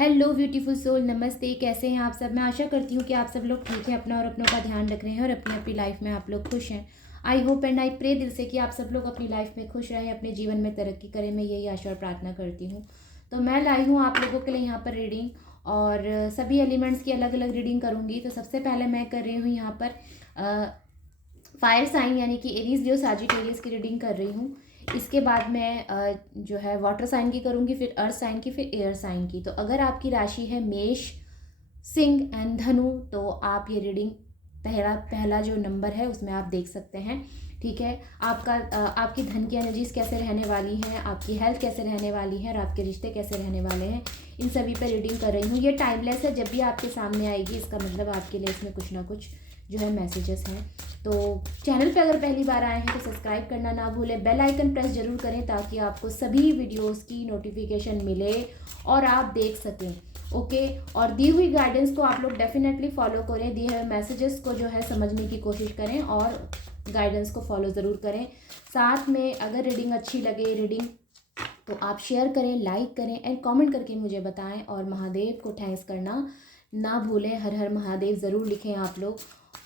Hello beautiful soul, नमस्ते। कैसे हैं आप सब? मैं आशा करती हूँ कि आप सब लोग ठीक हैं, अपना और अपनों का ध्यान रख रहे हैं और अपनी अपनी लाइफ में आप लोग खुश हैं। I hope and I pray दिल से कि आप सब लोग अपनी लाइफ में खुश रहें, अपने जीवन में तरक्की करें। मैं यही आशा और प्रार्थना करती हूँ। तो मैं लाई हूँ आप लोगों के लिए यहाँ पर रीडिंग, और सभी एलिमेंट्स की अलग अलग रीडिंग करूँगी। तो सबसे पहले मैं कर रही हूँ यहाँ पर फायर साइन यानी कि एरीज लियो साजिटेरियस की रीडिंग कर रही हूँ। इसके बाद मैं जो है वाटर साइन की करूँगी, फिर अर्थ साइन की, फिर एयर साइन की। तो अगर आपकी राशि है मेष, सिंह एंड धनु, तो आप ये रीडिंग पहला पहला जो नंबर है उसमें आप देख सकते हैं। ठीक है, आपकी धन की एनर्जीज कैसे रहने वाली हैं, आपकी हेल्थ कैसे रहने वाली है, और आपके रिश्ते कैसे रहने वाले हैं, इन सभी पर रीडिंग कर रही हूँ। ये टाइमलेस है, जब भी आपके सामने आएगी इसका मतलब आपके लिए इसमें कुछ ना कुछ जो है मैसेजेस हैं। तो चैनल पे अगर पहली बार आए हैं तो सब्सक्राइब करना ना भूलें, बेल आइकन प्रेस जरूर करें ताकि आपको सभी वीडियोस की नोटिफिकेशन मिले और आप देख सकें। ओके, और दी हुई गाइडेंस को आप लोग डेफिनेटली फॉलो करें, दिए हुए मैसेजेस को जो है समझने की कोशिश करें और गाइडेंस को फॉलो ज़रूर करें। साथ में अगर रीडिंग अच्छी लगे तो आप शेयर करें, लाइक करें एंड कमेंट करके मुझे बताएं, और महादेव को थैंक्स करना ना भूलें। हर हर महादेव ज़रूर लिखें आप लोग।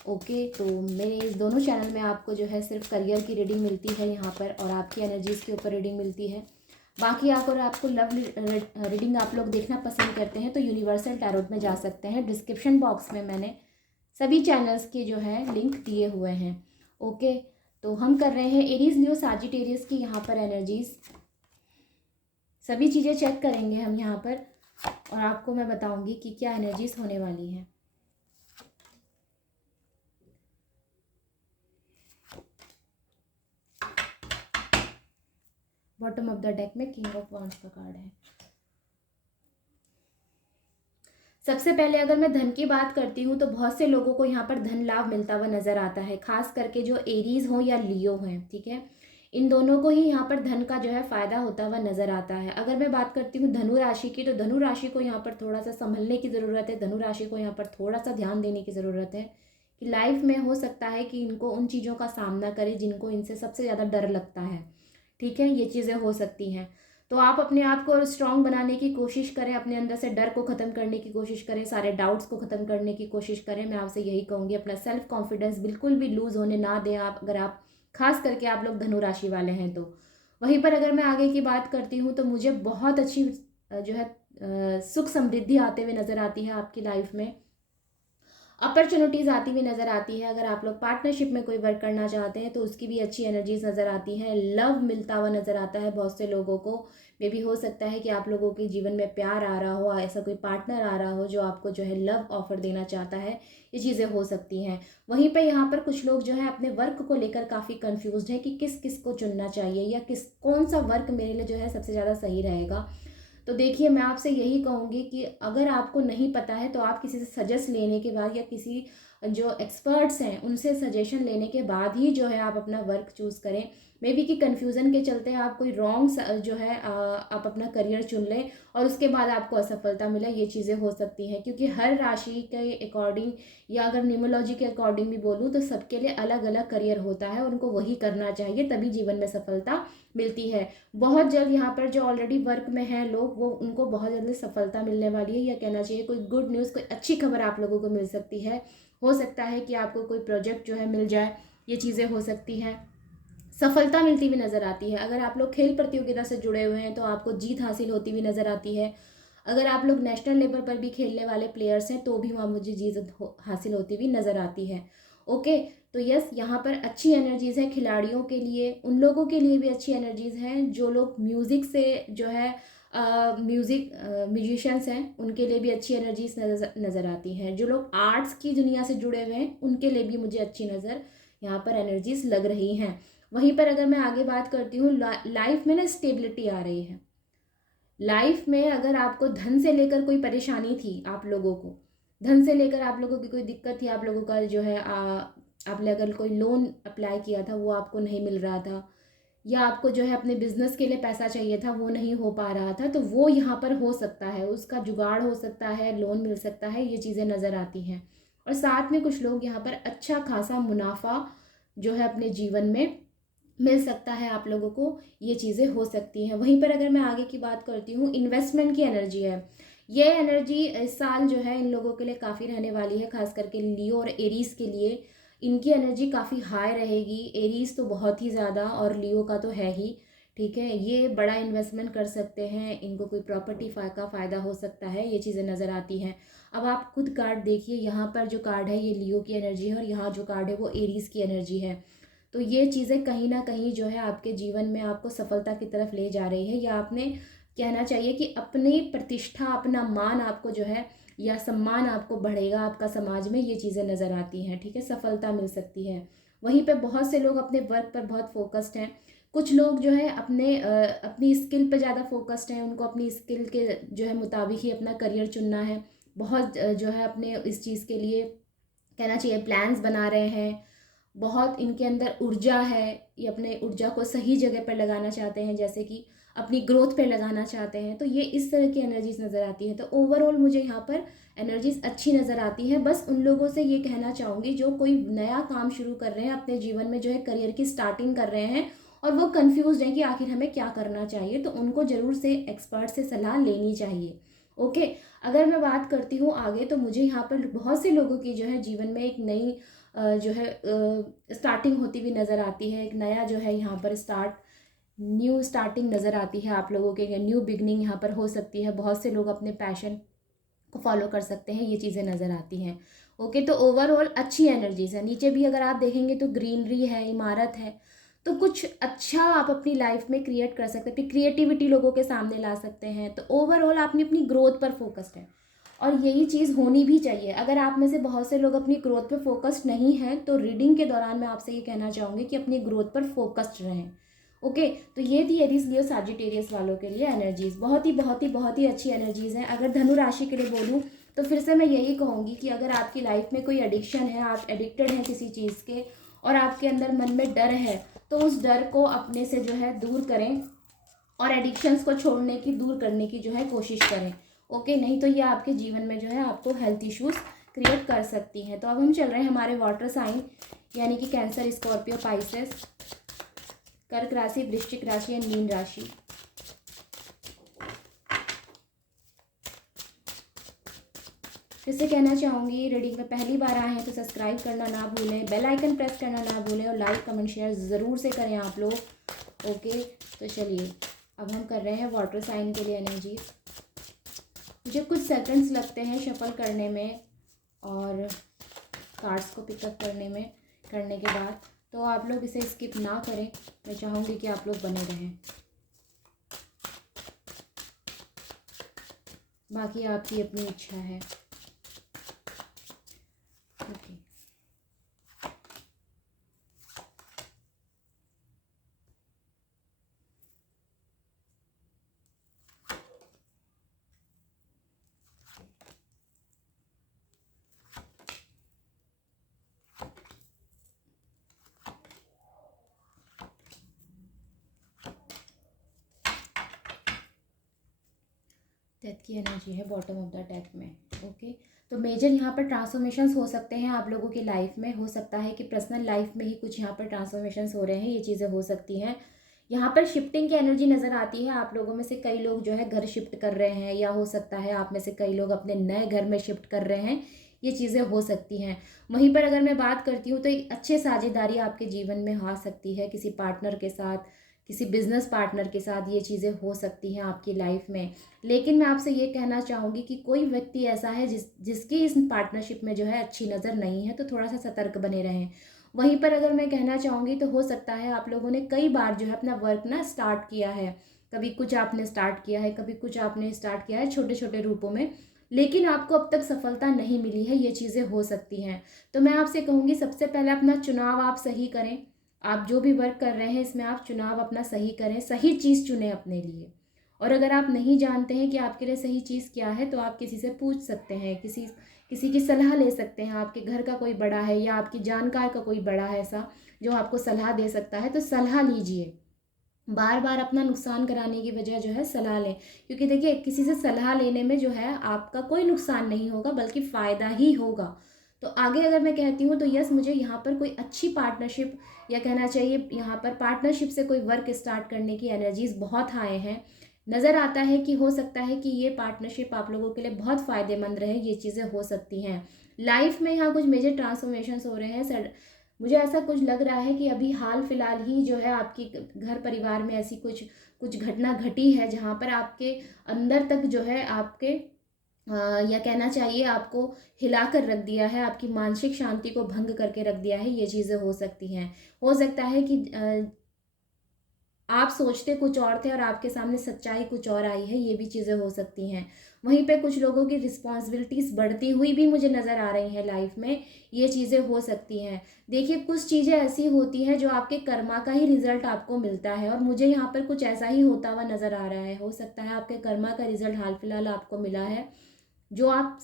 ओके, तो मेरे इस दोनों चैनल में आपको जो है सिर्फ करियर की रीडिंग मिलती है यहाँ पर, और आपकी एनर्जीज़ के ऊपर रीडिंग मिलती है। बाकी अगर आपको लव रीडिंग आप लोग देखना पसंद करते हैं तो यूनिवर्सल टैरोट में जा सकते हैं। डिस्क्रिप्शन बॉक्स में मैंने सभी चैनल्स के जो है लिंक दिए हुए हैं। ओके, तो हम कर रहे हैं एरीज लियो साजिटेरियस की यहाँ पर एनर्जीज। सभी चीज़ें चेक करेंगे हम यहाँ पर, और आपको मैं बताऊंगी कि क्या एनर्जीज होने वाली हैं। बॉटम ऑफ द डेक में किंग ऑफ वॉन्ड्स का कार्ड है। सबसे पहले अगर मैं धन की बात करती हूँ तो बहुत से लोगों को यहाँ पर धन लाभ मिलता हुआ नजर आता है, खास करके जो एरीज हो या लियो हैं। ठीक है, इन दोनों को ही यहाँ पर धन का जो है फायदा होता हुआ नजर आता है। अगर मैं बात करती हूँ धनु राशि की, तो धनु राशि को यहाँ पर थोड़ा सा संभलने की ज़रूरत है। धनु राशि को यहाँ पर थोड़ा सा ध्यान देने की ज़रूरत है कि लाइफ में हो सकता है कि इनको उन चीज़ों का सामना करें जिनको इनसे सबसे ज़्यादा डर लगता है। ठीक है, ये चीज़ें हो सकती हैं। तो आप अपने आप को स्ट्रांग बनाने की कोशिश करें, अपने अंदर से डर को ख़त्म करने की कोशिश करें, सारे डाउट्स को ख़त्म करने की कोशिश करें। मैं आपसे यही कहूँगी, अपना सेल्फ कॉन्फिडेंस बिल्कुल भी लूज़ होने ना दें आप, अगर आप खास करके आप लोग धनु राशि वाले हैं तो। वहीं पर अगर मैं आगे की बात करती हूँ तो मुझे बहुत अच्छी जो है सुख समृद्धि आते हुए नज़र आती है आपकी लाइफ में। अपॉर्चुनिटीज़ आती हुई नज़र आती है। अगर आप लोग पार्टनरशिप में कोई वर्क करना चाहते हैं तो उसकी भी अच्छी एनर्जीज नज़र आती है। लव मिलता हुआ नज़र आता है बहुत से लोगों को। मे भी हो सकता है कि आप लोगों के जीवन में प्यार आ रहा हो, ऐसा कोई पार्टनर आ रहा हो जो आपको जो है लव ऑफर देना चाहता है। ये चीज़ें हो सकती हैं। वहीं पर यहाँ पर कुछ लोग जो है अपने वर्क को लेकर काफ़ी कन्फ्यूज्ड हैं कि किस किस को चुनना चाहिए, या कौन सा वर्क मेरे लिए जो है सबसे ज़्यादा सही रहेगा। तो देखिए, मैं आपसे यही कहूँगी कि अगर आपको नहीं पता है तो आप किसी से सजेस्ट लेने के बाद, या किसी जो एक्सपर्ट्स हैं उनसे सजेशन लेने के बाद ही जो है आप अपना वर्क चूज़ करें। मे बी कि कन्फ्यूज़न के चलते आप कोई रॉन्ग जो है आप अपना करियर चुन लें और उसके बाद आपको असफलता मिले। ये चीज़ें हो सकती हैं, क्योंकि हर राशि के अकॉर्डिंग, या अगर न्यूमरोलॉजी के अकॉर्डिंग भी बोलूँ तो सबके लिए अलग अलग करियर होता है, उनको वही करना चाहिए, तभी जीवन में सफलता मिलती है। बहुत जल्द यहाँ पर जो ऑलरेडी वर्क में हैं लोग, वो उनको बहुत जल्दी सफलता मिलने वाली है, या कहना चाहिए कोई गुड न्यूज़, कोई अच्छी खबर आप लोगों को मिल सकती है। हो सकता है कि आपको कोई प्रोजेक्ट जो है मिल जाए, ये चीज़ें हो सकती हैं। सफलता मिलती हुई नज़र आती है। अगर आप लोग खेल प्रतियोगिता से जुड़े हुए हैं तो आपको जीत हासिल होती हुई नज़र आती है। अगर आप लोग नेशनल लेवल पर भी खेलने वाले प्लेयर्स हैं तो भी वहाँ मुझे जीत हासिल होती हुई नज़र आती है। ओके, तो यस, यहाँ पर अच्छी एनर्जीज़ है खिलाड़ियों के लिए। उन लोगों के लिए भी अच्छी एनर्जीज़ हैं जो लोग म्यूज़िक से जो है म्यूजिशियंस हैं, उनके लिए भी अच्छी एनर्जीज नज़र आती हैं। जो लोग आर्ट्स की दुनिया से जुड़े हुए हैं उनके लिए भी मुझे अच्छी नज़र यहाँ पर एनर्जीज लग रही हैं। वहीं पर अगर मैं आगे बात करती हूँ, लाइफ में ना स्टेबिलिटी आ रही है। लाइफ में अगर आपको धन से लेकर कोई परेशानी थी, आप लोगों को धन से लेकर आप लोगों की कोई दिक्कत थी, आप लोगों का जो है आपने अगर कोई लोन अप्लाई किया था वो आपको नहीं मिल रहा था, या आपको जो है अपने बिजनेस के लिए पैसा चाहिए था वो नहीं हो पा रहा था, तो वो यहाँ पर हो सकता है, उसका जुगाड़ हो सकता है, लोन मिल सकता है। ये चीज़ें नज़र आती हैं। और साथ में कुछ लोग यहाँ पर अच्छा खासा मुनाफा जो है अपने जीवन में मिल सकता है आप लोगों को। ये चीज़ें हो सकती हैं। वहीं पर अगर मैं आगे की बात करती हूँ, इन्वेस्टमेंट की एनर्जी है। ये एनर्जी इस साल जो है इन लोगों के लिए काफ़ी रहने वाली है, खास करके लियो और एरीज़ के लिए इनकी एनर्जी काफ़ी हाई रहेगी। एरीज़ तो बहुत ही ज़्यादा, और लियो का तो है ही। ठीक है, ये बड़ा इन्वेस्टमेंट कर सकते हैं, इनको कोई प्रॉपर्टी का फ़ायदा हो सकता है, ये चीज़ें नज़र आती हैं। अब आप खुद कार्ड देखिए, यहाँ पर जो कार्ड है ये लियो की एनर्जी है, और यहाँ जो कार्ड है वो एरीज़ की एनर्जी है। तो ये चीज़ें कहीं ना कहीं जो है आपके जीवन में आपको सफलता की तरफ ले जा रही है, या आपने कहना चाहिए कि अपनी प्रतिष्ठा, अपना मान आपको जो है या सम्मान आपको बढ़ेगा आपका समाज में, ये चीज़ें नज़र आती हैं। ठीक है, सफलता मिल सकती है। वहीं पे बहुत से लोग अपने वर्क पर बहुत फोकस्ड हैं। कुछ लोग जो है अपनी स्किल पे ज़्यादा फोकस्ड हैं, उनको अपनी स्किल के जो है मुताबिक ही अपना करियर चुनना है। बहुत जो है अपने इस चीज़ के लिए कहना चाहिए प्लान्स बना रहे हैं। बहुत इनके अंदर ऊर्जा है, ये अपने ऊर्जा को सही जगह पर लगाना चाहते हैं, जैसे कि अपनी ग्रोथ पे लगाना चाहते हैं। तो ये इस तरह की एनर्जीज नज़र आती हैं। तो ओवरऑल मुझे यहाँ पर एनर्जीज अच्छी नज़र आती हैं। बस उन लोगों से ये कहना चाहूँगी जो कोई नया काम शुरू कर रहे हैं अपने जीवन में, जो है करियर की स्टार्टिंग कर रहे हैं और वो कंफ्यूज हैं कि आखिर हमें क्या करना चाहिए, तो उनको ज़रूर से एक्सपर्ट से सलाह लेनी चाहिए। ओके, अगर मैं बात करती हूँ आगे, तो मुझे यहाँ पर बहुत से लोगों की जो है जीवन में एक नई जो है स्टार्टिंग होती हुई नज़र आती है। एक नया जो है यहाँ पर न्यू स्टार्टिंग नज़र आती है आप लोगों के, न्यू बिगनिंग यहाँ पर हो सकती है। बहुत से लोग अपने पैशन को फॉलो कर सकते हैं, ये चीज़ें नज़र आती हैं। ओके, तो ओवरऑल अच्छी एनर्जीज है। नीचे भी अगर आप देखेंगे तो ग्रीनरी है, इमारत है, तो कुछ अच्छा आप अपनी लाइफ में क्रिएट कर सकते हैं, फिर क्रिएटिविटी लोगों के सामने ला सकते हैं। तो ओवरऑल आपने अपनी ग्रोथ पर फोकस्ड है, और यही चीज़ होनी भी चाहिए। अगर आप में से बहुत से लोग अपनी ग्रोथ पर फोकस्ड नहीं हैं, तो रीडिंग के दौरान मैं आपसे ये कहना चाहूँगी कि अपनी ग्रोथ पर फोकस्ड रहें। ओके, तो ये थी एरीज लियो सैजिटेरियस वालों के लिए एनर्जीज। बहुत ही बहुत ही बहुत ही अच्छी एनर्जीज हैं। अगर धनु राशि के लिए बोलूँ तो फिर से मैं यही कहूँगी कि अगर आपकी लाइफ में कोई एडिक्शन है, आप एडिक्टेड हैं किसी चीज़ के, और आपके अंदर मन में डर है, तो उस डर को अपने से जो है दूर करें, और एडिक्शंस को छोड़ने की, दूर करने की जो है कोशिश करें। ओके, नहीं तो ये आपके जीवन में जो है आपको हेल्थ इश्यूज क्रिएट कर सकती हैं। तो अब हम चल रहे हैं हमारे वाटर साइन, यानी कि कैंसर, स्कॉर्पियो, पाइसेस, कर्क राशि, वृश्चिक राशि एंड मीन राशि। फिर से कहना चाहूँगी, रीडिंग में पहली बार आए हैं तो सब्सक्राइब करना ना भूलें, बेल आइकन प्रेस करना ना भूलें, और लाइक कमेंट शेयर ज़रूर से करें आप लोग। ओके, तो चलिए अब हम कर रहे हैं वाटर साइन के लिए एनर्जी। मुझे कुछ सेकंड्स लगते हैं शफल करने में और कार्ड्स को पिकअप करने के बाद, तो आप लोग इसे स्किप ना करें। मैं चाहूँगी कि आप लोग बने रहें, बाकी आपकी अपनी इच्छा है। ओके, डेथ की एनर्जी है बॉटम ऑफ द डेक में। ओके, तो मेजर यहाँ पर ट्रांसफॉर्मेशंस हो सकते हैं आप लोगों की लाइफ में। हो सकता है कि पर्सनल लाइफ में ही कुछ यहाँ पर ट्रांसफॉर्मेशंस हो रहे हैं, ये चीज़ें हो सकती हैं। यहाँ पर शिफ्टिंग की एनर्जी नज़र आती है। आप लोगों में से कई लोग जो है घर शिफ्ट कर रहे हैं, या हो सकता है आप में से कई लोग अपने नए घर में शिफ्ट कर रहे हैं, ये चीज़ें हो सकती हैं। वहीं पर अगर मैं बात करती हूँ तो एक अच्छे साझेदारी आपके जीवन में आ सकती है, किसी पार्टनर के साथ, किसी बिजनेस पार्टनर के साथ, ये चीज़ें हो सकती हैं आपकी लाइफ में। लेकिन मैं आपसे ये कहना चाहूँगी कि कोई व्यक्ति ऐसा है जिसकी इस पार्टनरशिप में जो है अच्छी नज़र नहीं है, तो थोड़ा सा सतर्क बने रहें। वहीं पर अगर मैं कहना चाहूँगी तो हो सकता है आप लोगों ने कई बार जो है अपना वर्क ना स्टार्ट किया है, कभी कुछ आपने स्टार्ट किया है, कभी कुछ आपने स्टार्ट किया है छोटे छोटे रूपों में, लेकिन आपको अब तक सफलता नहीं मिली है, ये चीज़ें हो सकती हैं। तो मैं आपसे कहूँगी सबसे पहले अपना चुनाव आप सही करें। आप जो भी वर्क कर रहे हैं इसमें आप चुनाव अपना सही करें, सही चीज़ चुनें अपने लिए। और अगर आप नहीं जानते हैं कि आपके लिए सही चीज़ क्या है, तो आप किसी से पूछ सकते हैं, किसी किसी की सलाह ले सकते हैं। आपके घर का कोई बड़ा है या आपकी जानकार का कोई बड़ा है ऐसा जो आपको सलाह दे सकता है, तो सलाह लीजिए। बार बार अपना नुकसान कराने की वजह जो है सलाह लें, क्योंकि देखिए किसी से सलाह लेने में जो है आपका कोई नुकसान नहीं होगा बल्कि फ़ायदा ही होगा। तो आगे अगर मैं कहती हूँ तो यस, मुझे यहाँ पर कोई अच्छी पार्टनरशिप, या कहना चाहिए यहाँ पर पार्टनरशिप से कोई वर्क स्टार्ट करने की एनर्जीज बहुत आए हैं। नज़र आता है कि हो सकता है कि ये पार्टनरशिप आप लोगों के लिए बहुत फ़ायदेमंद रहे, ये चीज़ें हो सकती हैं। लाइफ में यहाँ कुछ मेजर ट्रांसफॉर्मेशंस हो रहे हैं सर। मुझे ऐसा कुछ लग रहा है कि अभी हाल फिलहाल ही जो है आपकी घर परिवार में ऐसी कुछ कुछ घटना घटी है जहाँ पर आपके अंदर तक जो है आपके या कहना चाहिए आपको हिला कर रख दिया है, आपकी मानसिक शांति को भंग करके रख दिया है, ये चीज़ें हो सकती हैं। हो सकता है कि आप सोचते कुछ और थे और आपके सामने सच्चाई कुछ और आई है, ये भी चीज़ें हो सकती हैं। वहीं पे कुछ लोगों की रिस्पॉन्सिबिलिटीज़ बढ़ती हुई भी मुझे नज़र आ रही हैं लाइफ में, ये चीज़ें हो सकती हैं। देखिए कुछ चीज़ें ऐसी होती हैं जो आपके कर्मा का ही रिज़ल्ट आपको मिलता है और मुझे यहाँ पर कुछ ऐसा ही होता हुआ नज़र आ रहा है। हो सकता है आपके कर्मा का रिज़ल्ट हाल फिलहाल आपको मिला है, जो आप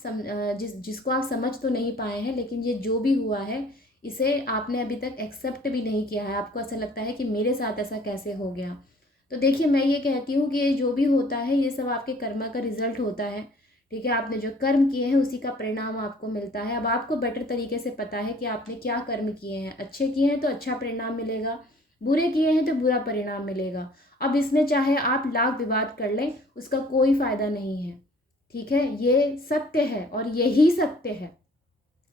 जिसको आप समझ तो नहीं पाए हैं, लेकिन ये जो भी हुआ है इसे आपने अभी तक एक्सेप्ट भी नहीं किया है। आपको ऐसा लगता है कि मेरे साथ ऐसा कैसे हो गया। तो देखिए मैं ये कहती हूँ कि ये जो भी होता है ये सब आपके कर्मा का रिजल्ट होता है। ठीक है, आपने जो कर्म किए हैं उसी का परिणाम आपको मिलता है। अब आपको बेटर तरीके से पता है कि आपने क्या कर्म किए हैं। अच्छे किए हैं तो अच्छा परिणाम मिलेगा, बुरे किए हैं तो बुरा परिणाम मिलेगा। अब इसमें चाहे आप लाख विवाद कर लें, उसका कोई फ़ायदा नहीं है। ठीक है, ये सत्य है और यही सत्य है।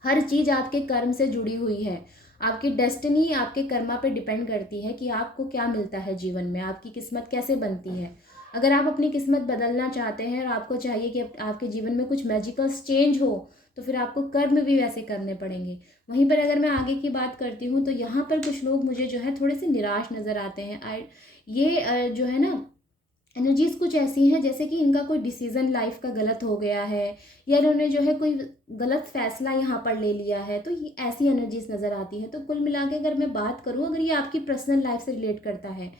हर चीज़ आपके कर्म से जुड़ी हुई है। आपकी डेस्टिनी आपके कर्मा पे डिपेंड करती है कि आपको क्या मिलता है जीवन में, आपकी किस्मत कैसे बनती है। अगर आप अपनी किस्मत बदलना चाहते हैं और आपको चाहिए कि आपके जीवन में कुछ मैजिकल चेंज हो, तो फिर आपको कर्म भी वैसे करने पड़ेंगे। वहीं पर अगर मैं आगे की बात करती हूँ तो यहाँ पर कुछ लोग मुझे जो है थोड़े से निराश नज़र आते हैं। ये जो है ना, एनर्जीज़ कुछ ऐसी हैं जैसे कि इनका कोई डिसीज़न लाइफ का गलत हो गया है या इन्होंने जो है कोई गलत फ़ैसला यहाँ पर ले लिया है, तो ये ऐसी एनर्जीज़ नज़र आती है। तो कुल मिला के अगर मैं बात करूँ, अगर ये आपकी पर्सनल लाइफ से रिलेट करता है,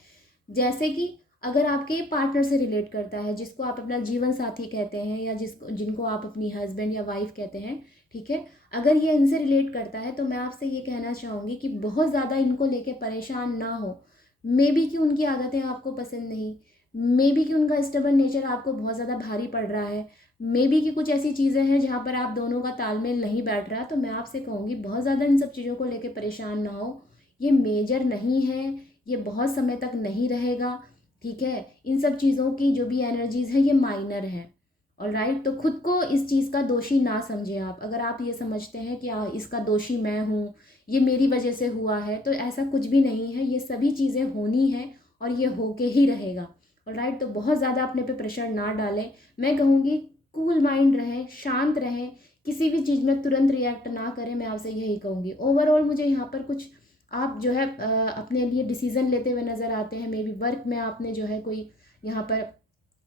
जैसे कि अगर आपके पार्टनर से रिलेट करता है जिसको आप अपना जीवन साथी कहते हैं या जिनको आप अपनी हस्बैंड या वाइफ कहते हैं, ठीक है, अगर ये इनसे रिलेट करता है तो मैं आपसे ये कहना चाहूँगी कि बहुत ज़्यादा इनको लेके परेशान ना हो। मे बी कि उनकी आदतें आपको पसंद नहीं, मे बी कि उनका स्टबर्न नेचर आपको बहुत ज़्यादा भारी पड़ रहा है, मे बी कि कुछ ऐसी चीज़ें हैं जहाँ पर आप दोनों का तालमेल नहीं बैठ रहा। तो मैं आपसे कहूँगी बहुत ज़्यादा इन सब चीज़ों को लेके परेशान ना हो। ये मेजर नहीं है, ये बहुत समय तक नहीं रहेगा। ठीक है, इन सब चीज़ों की जो भी एनर्जीज़ है ये माइनर है। ऑलराइट, तो खुद को इस चीज़ का दोषी ना समझें आप। अगर आप ये समझते हैं कि इसका दोषी मैं हूँ, ये मेरी वजह से हुआ है, तो ऐसा कुछ भी नहीं है। ये सभी चीज़ें होनी हैं और ये होके ही रहेगा। ऑलराइट, तो बहुत ज़्यादा अपने पे प्रेशर ना डालें। मैं कहूँगी कूल माइंड रहें, शांत रहें, किसी भी चीज़ में तुरंत रिएक्ट ना करें। मैं आपसे यही कहूँगी। ओवरऑल मुझे यहाँ पर कुछ आप जो है अपने लिए डिसीज़न लेते हुए नज़र आते हैं। मे बी वर्क में आपने जो है कोई यहाँ पर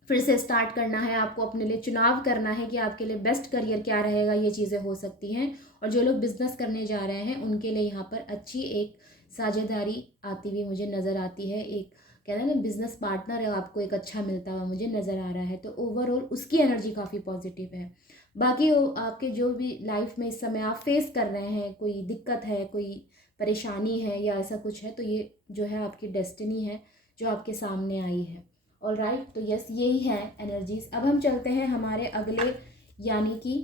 फिर से स्टार्ट करना है, आपको अपने लिए चुनाव करना है कि आपके लिए बेस्ट करियर क्या रहेगा, ये चीज़ें हो सकती हैं। और जो लोग बिज़नेस करने जा रहे हैं उनके लिए यहाँ पर अच्छी एक साझेदारी आती हुई मुझे नज़र आती है। एक कहते हैं ना बिज़नेस पार्टनर है, आपको एक अच्छा मिलता हुआ मुझे नज़र आ रहा है। तो ओवरऑल उसकी एनर्जी काफ़ी पॉजिटिव है। बाकी आपके जो भी लाइफ में इस समय आप फेस कर रहे हैं, कोई दिक्कत है, कोई परेशानी है या ऐसा कुछ है, तो ये जो है आपकी डेस्टिनी है जो आपके सामने आई है। ऑलराइट, तो यस यही है एनर्जीज। अब हम चलते हैं हमारे अगले, यानी कि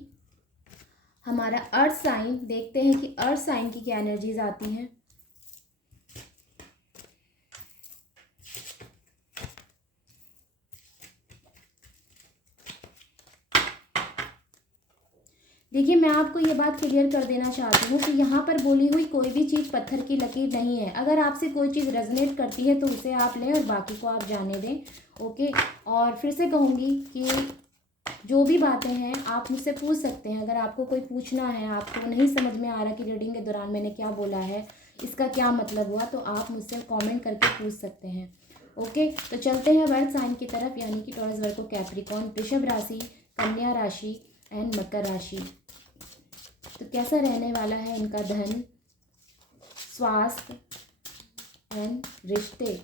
हमारा अर्थ साइन, देखते हैं कि अर्थ साइन की क्या एनर्जीज आती हैं। देखिए मैं आपको ये बात क्लियर कर देना चाहती हूँ कि यहाँ पर बोली हुई कोई भी चीज़ पत्थर की लकीर नहीं है। अगर आपसे कोई चीज़ रेजोनेट करती है तो उसे आप लें और बाकी को आप जाने दें। ओके, और फिर से कहूँगी कि जो भी बातें हैं आप मुझसे पूछ सकते हैं। अगर आपको कोई पूछना है, आपको नहीं समझ में आ रहा कि रीडिंग के दौरान मैंने क्या बोला है, इसका क्या मतलब हुआ, तो आप मुझसे कमेंट करके पूछ सकते हैं। ओके, तो चलते हैं वर्ड साइन की तरफ, यानी कि टॉरस, वर्गो, कैप्रिकॉर्न, वृषभ राशि, कन्या राशि एंड मकर राशि। तो कैसा रहने वाला है इनका धन, स्वास्थ्य एंड रिश्ते।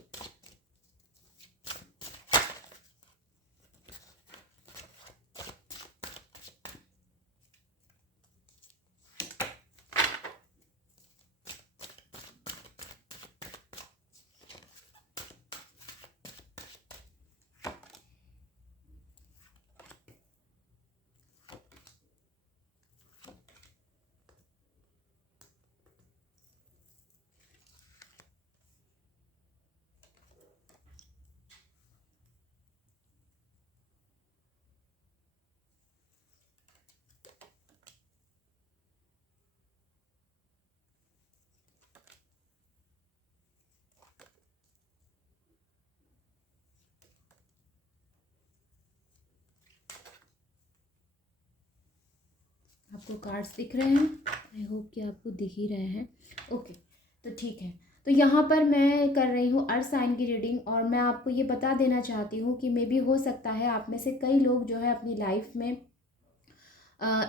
आपको कार्ड्स दिख रहे हैं? आई होप कि आपको दिख ही रहे हैं। ओके, तो ठीक है। तो यहाँ पर मैं कर रही हूँ अर्थ साइन की रीडिंग, और मैं आपको ये बता देना चाहती हूँ कि मे बी हो सकता है आप में से कई लोग जो है अपनी लाइफ में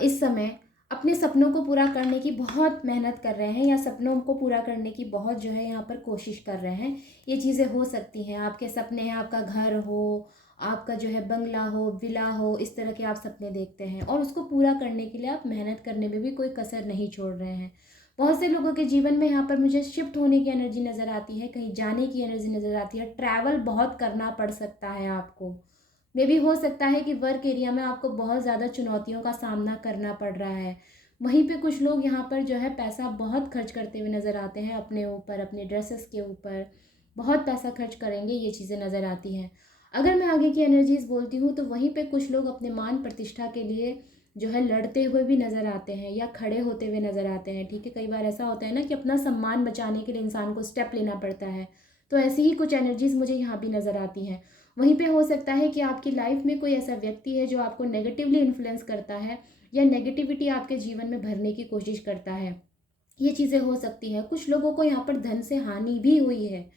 इस समय अपने सपनों को पूरा करने की बहुत मेहनत कर रहे हैं, या सपनों को पूरा करने की बहुत जो है यहाँ पर कोशिश कर रहे हैं। ये चीज़ें हो सकती हैं, आपके सपने हैं, आपका घर हो, आपका जो है बंगला हो, विला हो, इस तरह के आप सपने देखते हैं, और उसको पूरा करने के लिए आप मेहनत करने में भी कोई कसर नहीं छोड़ रहे हैं। बहुत से लोगों के जीवन में यहाँ पर मुझे शिफ्ट होने की एनर्जी नज़र आती है, कहीं जाने की एनर्जी नज़र आती है, ट्रैवल बहुत करना पड़ सकता है आपको। मे भी हो सकता है कि वर्क एरिया में आपको बहुत ज़्यादा चुनौतियों का सामना करना पड़ रहा है। वहीं पे कुछ लोग यहाँ पर जो है पैसा बहुत खर्च करते हुए नज़र आते हैं, अपने ऊपर, अपने ड्रेसेस के ऊपर बहुत पैसा खर्च करेंगे, ये चीज़ें नज़र आती हैं। अगर मैं आगे की एनर्जीज़ बोलती हूँ तो वहीं पे कुछ लोग अपने मान प्रतिष्ठा के लिए जो है लड़ते हुए भी नज़र आते हैं, या खड़े होते हुए नज़र आते हैं। ठीक है, कई बार ऐसा होता है ना कि अपना सम्मान बचाने के लिए इंसान को स्टेप लेना पड़ता है, तो ऐसी ही कुछ एनर्जीज़ मुझे यहाँ भी नज़र आती हैं। वहीं पे हो सकता है कि आपकी लाइफ में कोई ऐसा व्यक्ति है जो आपको नेगेटिवली इन्फ्लुएंस करता है, या नेगेटिविटी आपके जीवन में भरने की कोशिश करता है। ये चीज़ें हो सकती हैं। कुछ लोगों को यहाँ पर धन से हानि भी हुई है।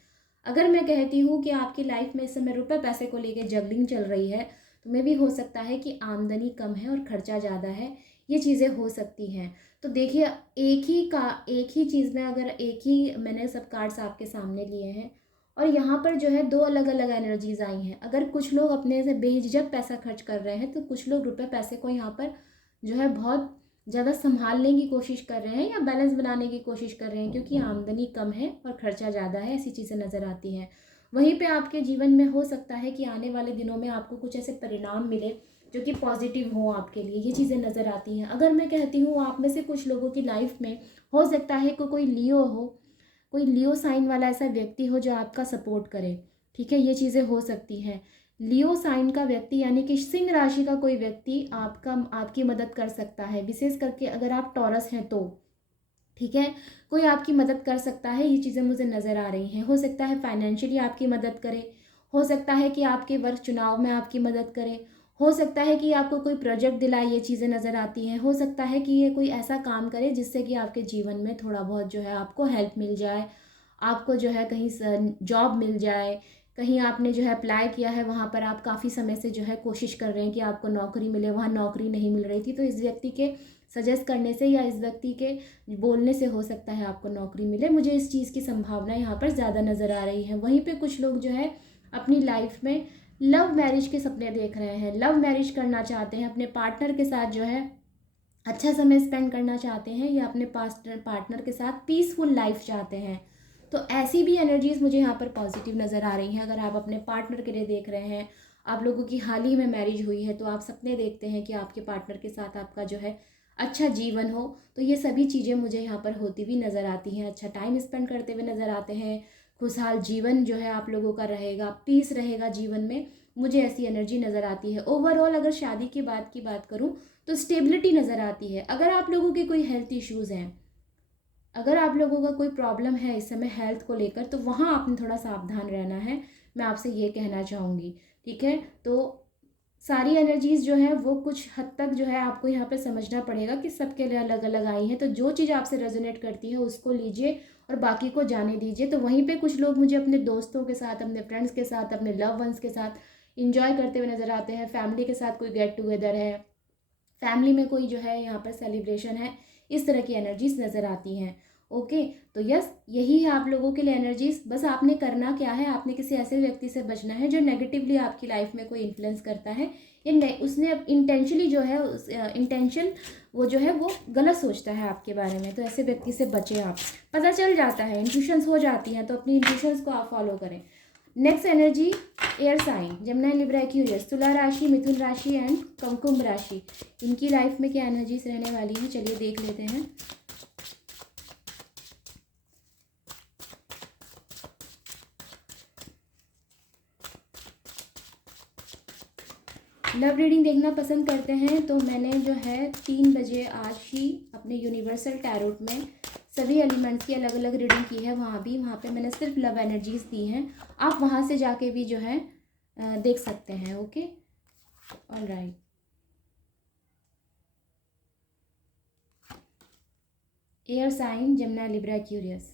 अगर मैं कहती हूँ कि आपकी लाइफ में इस समय रुपए पैसे को लेकर जगलिंग चल रही है, तो मे भी हो सकता है कि आमदनी कम है और खर्चा ज़्यादा है। ये चीज़ें हो सकती हैं। तो देखिए, एक ही चीज़ में अगर एक ही मैंने सब कार्ड्स आपके सामने लिए हैं, और यहाँ पर जो है दो अलग अलग एनर्जीज आई हैं। अगर कुछ लोग अपने से बेझिझक पैसा खर्च कर रहे हैं, तो कुछ लोग रुपए पैसे को यहाँ पर जो है बहुत ज़्यादा संभालने की कोशिश कर रहे हैं, या बैलेंस बनाने की कोशिश कर रहे हैं, क्योंकि आमदनी कम है और खर्चा ज़्यादा है, ऐसी चीज़ें नज़र आती हैं। वहीं पे आपके जीवन में हो सकता है कि आने वाले दिनों में आपको कुछ ऐसे परिणाम मिले जो कि पॉजिटिव हो आपके लिए, ये चीज़ें नज़र आती हैं। अगर मैं कहती हूँ आप में से कुछ लोगों की लाइफ में हो सकता है कि कोई लियो हो, कोई लियो साइन वाला ऐसा व्यक्ति हो जो आपका सपोर्ट करे। ठीक है, ये चीज़ें हो सकती हैं। लियो साइन का व्यक्ति यानी कि सिंह राशि का कोई व्यक्ति आपकी मदद कर सकता है, विशेष करके अगर आप टॉरस हैं तो। ठीक है, कोई आपकी मदद कर सकता है, ये चीज़ें मुझे नज़र आ रही हैं। हो सकता है फाइनेंशियली आपकी मदद करे, हो सकता है कि आपके वर्ष चुनाव में आपकी मदद करे, हो सकता है कि आपको कोई प्रोजेक्ट दिलाए, ये चीज़ें नज़र आती हैं। हो सकता है कि ये कोई ऐसा काम करे जिससे कि आपके जीवन में थोड़ा बहुत जो है आपको हेल्प मिल जाए, आपको जो है कहीं जॉब मिल जाए, कहीं आपने जो है अप्लाई किया है, वहाँ पर आप काफ़ी समय से जो है कोशिश कर रहे हैं कि आपको नौकरी मिले, वहाँ नौकरी नहीं मिल रही थी, तो इस व्यक्ति के सजेस्ट करने से या इस व्यक्ति के बोलने से हो सकता है आपको नौकरी मिले। मुझे इस चीज़ की संभावना यहाँ पर ज़्यादा नज़र आ रही है। वहीं पे कुछ लोग जो है अपनी लाइफ में लव मैरिज के सपने देख रहे हैं, लव मैरिज करना चाहते हैं, अपने पार्टनर के साथ जो है अच्छा समय स्पेंड करना चाहते हैं, या अपने पार्टनर के साथ पीसफुल लाइफ चाहते हैं। तो ऐसी भी एनर्जीज़ मुझे यहाँ पर पॉजिटिव नज़र आ रही हैं। अगर आप अपने पार्टनर के लिए देख रहे हैं, आप लोगों की हाल ही में मैरिज हुई है, तो आप सपने देखते हैं कि आपके पार्टनर के साथ आपका जो है अच्छा जीवन हो, तो ये सभी चीज़ें मुझे यहाँ पर होती हुई नज़र आती हैं। अच्छा टाइम स्पेंड करते हुए नज़र आते हैं, खुशहाल जीवन जो है आप लोगों का रहेगा, पीस रहेगा जीवन में, मुझे ऐसी एनर्जी नज़र आती है। ओवरऑल अगर शादी की बात करूँ तो स्टेबिलिटी नज़र आती है। अगर आप लोगों के कोई हेल्थ इश्यूज़ हैं, अगर आप लोगों का कोई प्रॉब्लम है इस समय हेल्थ को लेकर, तो वहाँ आपने थोड़ा सावधान रहना है, मैं आपसे ये कहना चाहूँगी। ठीक है, तो सारी एनर्जीज़ जो है वो कुछ हद तक जो है आपको यहाँ पे समझना पड़ेगा कि सबके लिए अलग अलग आई हैं, तो जो चीज़ आपसे रेजोनेट करती है उसको लीजिए और बाकी को जाने दीजिए। तो वहीं पे कुछ लोग मुझे अपने दोस्तों के साथ, अपने फ्रेंड्स के साथ, अपने लव वंस के साथ इंजॉय करते हुए नज़र आते हैं। फैमिली के साथ कोई गेट टुगेदर है, फैमिली में कोई जो है यहाँ पर सेलिब्रेशन है, इस तरह की एनर्जीज नज़र आती हैं। ओके, तो यस, यही है आप लोगों के लिए एनर्जीज। बस आपने करना क्या है, आपने किसी ऐसे व्यक्ति से बचना है जो नेगेटिवली आपकी लाइफ में कोई इन्फ्लुएंस करता है, या उसने इंटेंशनली जो है इंटेंशन वो जो है वो गलत सोचता है आपके बारे में, तो ऐसे व्यक्ति से बचें आप। पता चल जाता है, इंट्यूशंस हो जाती हैं, तो अपनी इंट्यूशंस को आप फॉलो करें। Next energy air sign, Gemini, Libra, Aquarius, तुला राशि, मिथुन राशि एंड कुंभ राशि, इनकी लाइफ में क्या एनर्जीज रहने वाली हैं, चलिए देख लेते हैं। लव रीडिंग देखना पसंद करते हैं तो मैंने जो है 3 बजे आज ही अपने यूनिवर्सल टैरोट में सभी एलिमेंट्स की अलग अलग रीडिंग की है। वहाँ पे मैंने सिर्फ लव एनर्जीज दी हैं, आप वहाँ से जाके भी जो है देख सकते हैं। Okay, all right. Air sign Gemini Libra Aquarius.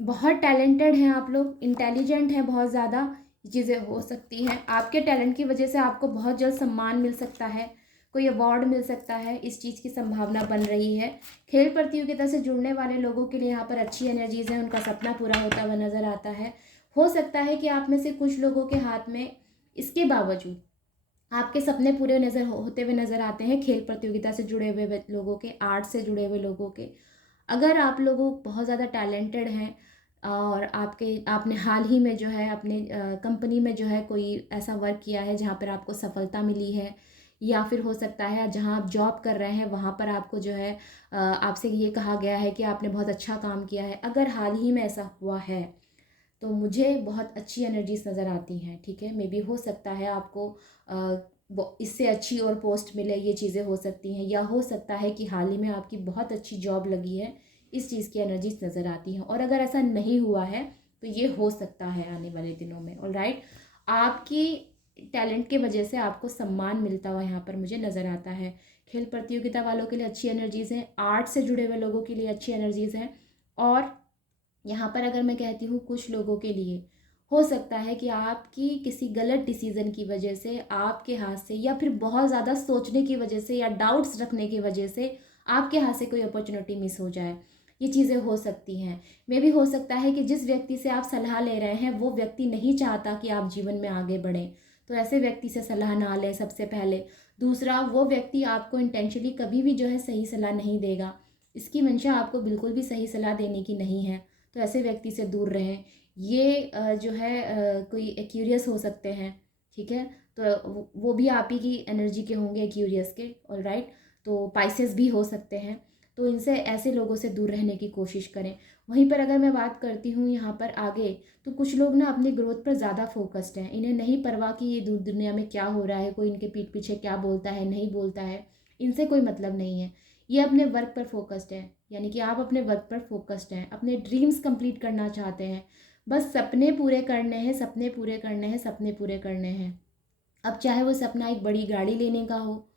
बहुत टैलेंटेड हैं आप लोग, इंटेलिजेंट हैं बहुत ज़्यादा, ये चीज़ें हो सकती हैं। आपके टैलेंट की वजह से आपको बहुत जल्द सम्मान मिल सकता है, कोई अवार्ड मिल सकता है, इस चीज़ की संभावना बन रही है। खेल प्रतियोगिता से जुड़ने वाले लोगों के लिए यहाँ पर अच्छी एनर्जीज हैं, उनका सपना पूरा होता हुआ नज़र आता है। हो सकता है कि आप में से कुछ लोगों के हाथ में इसके बावजूद आपके सपने पूरे होते हुए नज़र आते हैं। खेल प्रतियोगिता से जुड़े हुए लोगों के, आर्ट से जुड़े हुए लोगों के, अगर आप लोगों बहुत ज़्यादा टैलेंटेड हैं और आपने हाल ही में जो है अपने कंपनी में जो है कोई ऐसा वर्क किया है जहाँ पर आपको सफलता मिली है, या फिर हो सकता है जहाँ आप जॉब कर रहे हैं वहाँ पर आपको जो है आपसे ये कहा गया है कि आपने बहुत अच्छा काम किया है, अगर हाल ही में ऐसा हुआ है तो मुझे बहुत अच्छी एनर्जीज नज़र आती हैं। ठीक है, मे बी हो सकता है आपको इससे अच्छी और पोस्ट मिले, ये चीज़ें हो सकती हैं, या हो सकता है कि हाल ही में आपकी बहुत अच्छी जॉब लगी है, इस चीज़ की एनर्जीज नज़र आती हैं। और अगर ऐसा नहीं हुआ है तो ये हो सकता है आने वाले दिनों में। ऑलराइट, आपकी टैलेंट की वजह से आपको सम्मान मिलता हुआ यहाँ पर मुझे नज़र आता है। खेल प्रतियोगिता वालों के लिए अच्छी एनर्जीज़ हैं, आर्ट से जुड़े हुए लोगों के लिए अच्छी एनर्जीज़ हैं, और यहाँ पर अगर मैं कहती हूँ कुछ लोगों के लिए हो सकता है कि आपकी किसी गलत डिसीज़न की वजह से, आपके हाथ से, या फिर बहुत ज़्यादा सोचने की वजह से या डाउट्स रखने की वजह से आपके हाथ से कोई अपॉर्चुनिटी मिस हो जाए, ये चीज़ें हो सकती हैं। मे भी हो सकता है कि जिस व्यक्ति से आप सलाह ले रहे हैं वो व्यक्ति नहीं चाहता कि आप जीवन में आगे बढ़ें, तो ऐसे व्यक्ति से सलाह ना लें सबसे पहले। दूसरा, वो व्यक्ति आपको इंटेंशनली कभी भी जो है सही सलाह नहीं देगा, इसकी मंशा आपको बिल्कुल भी सही सलाह देने की नहीं है, तो ऐसे व्यक्ति से दूर रहें। ये जो है कोई एक्यूरियस हो सकते हैं, ठीक है, तो वो भी आप ही की एनर्जी के होंगे एक्यूरियस के। ऑलराइट, तो पाइसेस भी हो सकते हैं, तो इनसे ऐसे लोगों से दूर रहने की कोशिश करें। वहीं पर अगर मैं बात करती हूँ यहाँ पर आगे, तो कुछ लोग ना अपनी ग्रोथ पर ज़्यादा फोकस्ड हैं, इन्हें नहीं परवाह कि ये दूर दुनिया में क्या हो रहा है, कोई इनके पीठ पीछे क्या बोलता है नहीं बोलता है, इनसे कोई मतलब नहीं है। ये अपने वर्क पर फोकस्ड है, यानी कि आप अपने वर्क पर फोकस्ड हैं, अपने ड्रीम्स कंप्लीट करना चाहते हैं, बस सपने पूरे करने हैं, सपने पूरे करने हैं, सपने पूरे करने हैं। अब चाहे वो सपना एक बड़ी गाड़ी लेने का हो,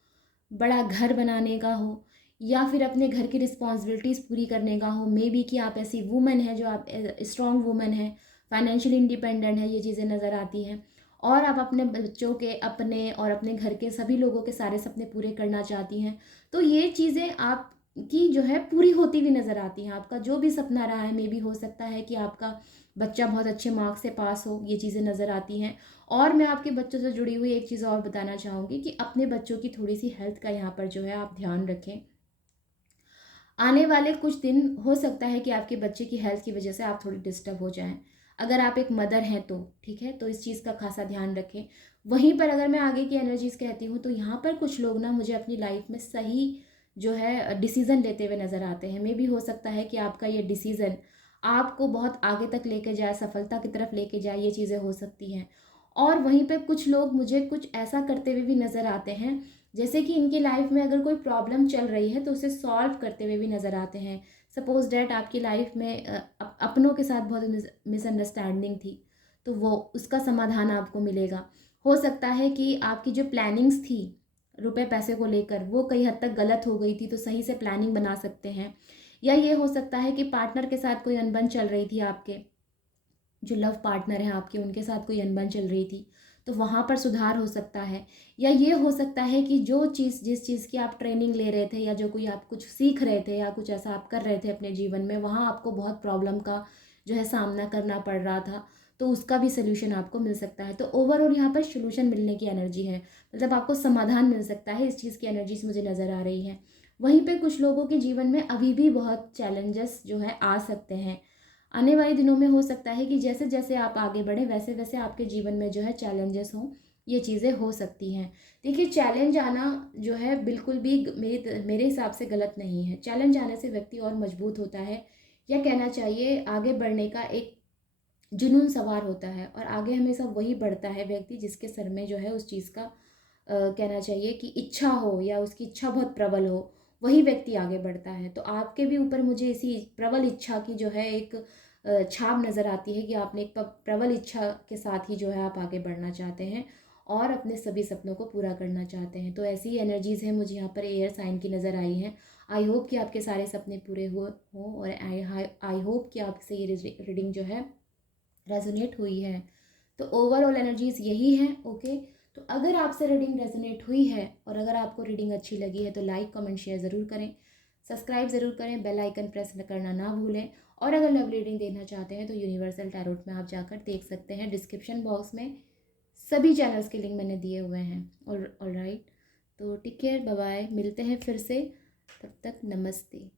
बड़ा घर बनाने का हो, या फिर अपने घर की रिस्पॉन्सिबिलिटीज़ पूरी करने का हो, मे बी कि आप ऐसी वूमेन है जो आप स्ट्रॉन्ग वूमेन है, फाइनेंशियली इंडिपेंडेंट है, ये चीज़ें नज़र आती हैं, और आप अपने बच्चों के, अपने और अपने घर के सभी लोगों के सारे सपने पूरे करना चाहती हैं, तो ये चीज़ें आपकी जो है पूरी होती हुई नज़र आती हैं। आपका जो भी सपना रहा है, मे बी हो सकता है कि आपका बच्चा बहुत अच्छे मार्क्स से पास हो, ये चीज़ें नज़र आती हैं। और मैं आपके बच्चों से जुड़ी हुई एक चीज़ और बताना चाहूँगी कि अपने बच्चों की थोड़ी सी हेल्थ का यहाँ पर जो है आप ध्यान रखें। आने वाले कुछ दिन हो सकता है कि आपके बच्चे की हेल्थ की वजह से आप थोड़ी डिस्टर्ब हो जाएं। अगर आप एक मदर हैं तो ठीक है, तो इस चीज़ का खासा ध्यान रखें। वहीं पर अगर मैं आगे की एनर्जीज़ कहती हूँ तो यहाँ पर कुछ लोग ना मुझे अपनी लाइफ में सही जो है डिसीज़न लेते हुए नज़र आते हैं। मे भी हो सकता है कि आपका ये डिसीज़न आपको बहुत आगे तक लेके जाए, सफलता की तरफ लेके जाए, ये चीज़ें हो सकती हैं। और वहीं पे कुछ लोग मुझे कुछ ऐसा करते हुए भी नज़र आते हैं, जैसे कि इनकी लाइफ में अगर कोई प्रॉब्लम चल रही है तो उसे सॉल्व करते हुए भी नज़र आते हैं। सपोज डैट आपकी लाइफ में अपनों के साथ बहुत मिसअंडरस्टैंडिंग थी, तो वो उसका समाधान आपको मिलेगा। हो सकता है कि आपकी जो प्लानिंग्स थी रुपए पैसे को लेकर वो कई हद तक गलत हो गई थी, तो सही से प्लानिंग बना सकते हैं। या ये हो सकता है कि पार्टनर के साथ कोई अनबन चल रही थी, आपके जो लव पार्टनर हैं आपके, उनके साथ कोई अनबन चल रही थी, तो वहाँ पर सुधार हो सकता है। या ये हो सकता है कि जो चीज़, जिस चीज़ की आप ट्रेनिंग ले रहे थे, या जो कोई आप कुछ सीख रहे थे, या कुछ ऐसा आप कर रहे थे अपने जीवन में, वहाँ आपको बहुत प्रॉब्लम का जो है सामना करना पड़ रहा था, तो उसका भी सोल्यूशन आपको मिल सकता है। तो ओवरऑल यहाँ पर सोल्यूशन मिलने की एनर्जी है, मतलब आपको समाधान मिल सकता है, इस चीज़ की एनर्जीज मुझे नज़र आ रही है। वहीं पे कुछ लोगों के जीवन में अभी भी बहुत चैलेंजेस जो है आ सकते हैं। आने वाले दिनों में हो सकता है कि जैसे जैसे आप आगे बढ़ें वैसे वैसे आपके जीवन में जो है चैलेंजेस हों, ये चीज़ें हो सकती हैं। देखिए, चैलेंज आना जो है बिल्कुल भी मेरे हिसाब से गलत नहीं है। चैलेंज आने से व्यक्ति और मजबूत होता है, या कहना चाहिए आगे बढ़ने का एक जुनून सवार होता है, और आगे हमेशा वही बढ़ता है व्यक्ति जिसके सर में जो है उस चीज़ का कहना चाहिए कि इच्छा हो, या उसकी इच्छा बहुत प्रबल हो, वही व्यक्ति आगे बढ़ता है। तो आपके भी ऊपर मुझे इसी प्रबल इच्छा की जो है एक छाप नज़र आती है कि आपने एक प्रबल इच्छा के साथ ही जो है आप आगे बढ़ना चाहते हैं। और अपने सभी सपनों को पूरा करना चाहते हैं। तो ऐसी ही एनर्जीज़ हैं मुझे यहाँ पर एयर साइन की नज़र आई हैं। आई होप कि आपके सारे सपने पूरे हों और आई होप कि आपसे ये रीडिंग जो है रेजोनेट हुई है। तो ओवरऑल एनर्जीज़ यही हैं। ओके, तो अगर आपसे रीडिंग रेजोनेट हुई है और अगर आपको रीडिंग अच्छी लगी है तो लाइक कमेंट शेयर ज़रूर करें, सब्सक्राइब ज़रूर करें, बेल आइकन प्रेस करना ना भूलें। और अगर लव रीडिंग देना चाहते हैं तो यूनिवर्सल टैरोट में आप जाकर देख सकते हैं। डिस्क्रिप्शन बॉक्स में सभी चैनल्स के लिंक मैंने दिए हुए हैं। ऑल राइट, तो टेक केयर, बाय बाय, मिलते हैं फिर से, तब तक नमस्ते।